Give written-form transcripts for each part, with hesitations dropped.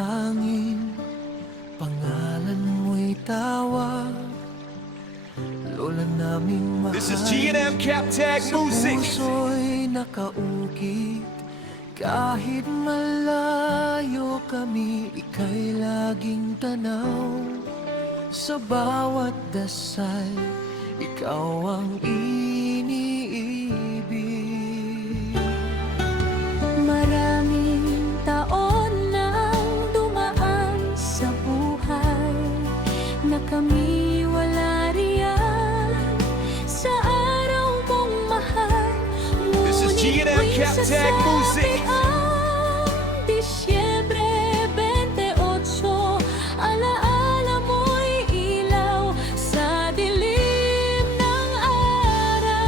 hangin, pangalan mo'y tawag. Lola naming mahal, This is G&M Captag Music. sa puso'y nakaukit. Kahit malayo kami, ika'y laging tanaw. Sa bawat dasal, ikaw ang iniibig. Maraming taon nang dumaan sa buhay na kami wala riyan sa araw mong mahal. This is G&M Captag Music. Ang Disyembre 28, alaala mo'y ilaw sa dilim ng araw.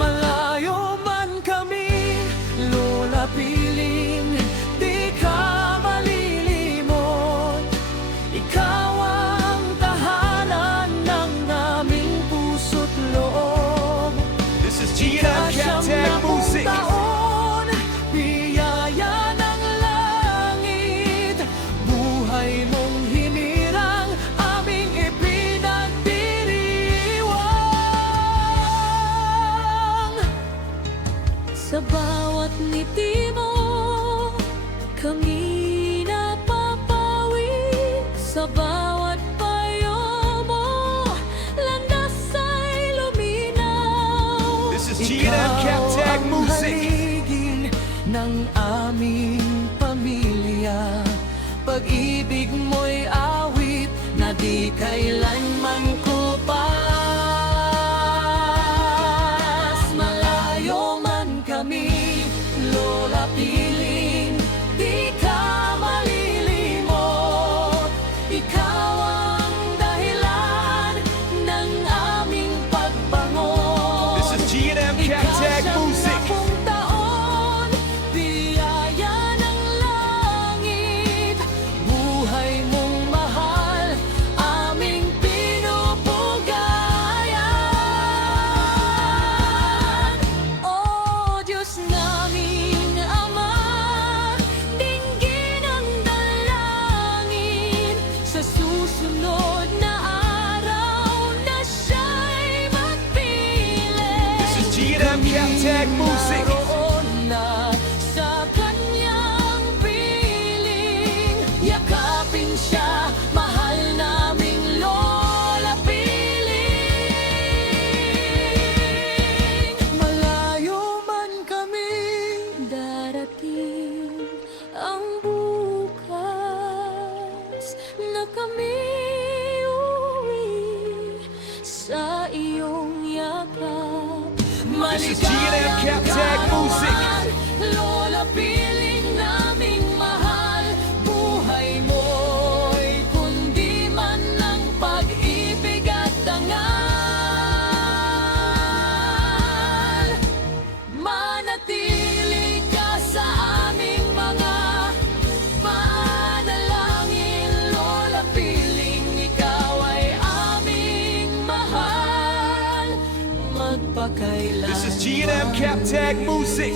Malayo man kami, Lola, piling di ka malilimot. Ikaw ang tahanan ng aming puso't loob. This is G&M Captag Music. Taon, biyaya ng langit, buhay mong hinirang, aming ipinagdiriwang. Sa bawat ngiti mo, kami napapawi. Sa bawat payo mo, landas ay luminaw. This is G&M Captag Music. Haligin ng aming pamilya, pag-ibig mo'y awit na di kailanman kupas. Malayo man kami, Lola, piling di ka malilimot. Ikaw ang dahilan ng aming pagbangon. This is G&M Captag Music. Ikasiyam-na-pung taon, biyaya ng langit, buhay mong mahal, aming pinupugayan. O Diyos naming Ama, dinggin ang dalangin sa susunod na araw na siya'y magpiling. This is G&M Captag Music. Naroon na sa kanyang piling, yakapin siya, mahal naming Lola, piling. Malayo man kami, Darating ang bukas na kami uwi sa iyong yakap. This is G&M Captag Music. Lola, piling naming mahal, buhay mo'y kundi man ng pag-ibig at dangal. Manatili ka sa aming mga panalangin, Lola, piling ikaw ay aming mahal magpakailan. This is G&M Captag Music.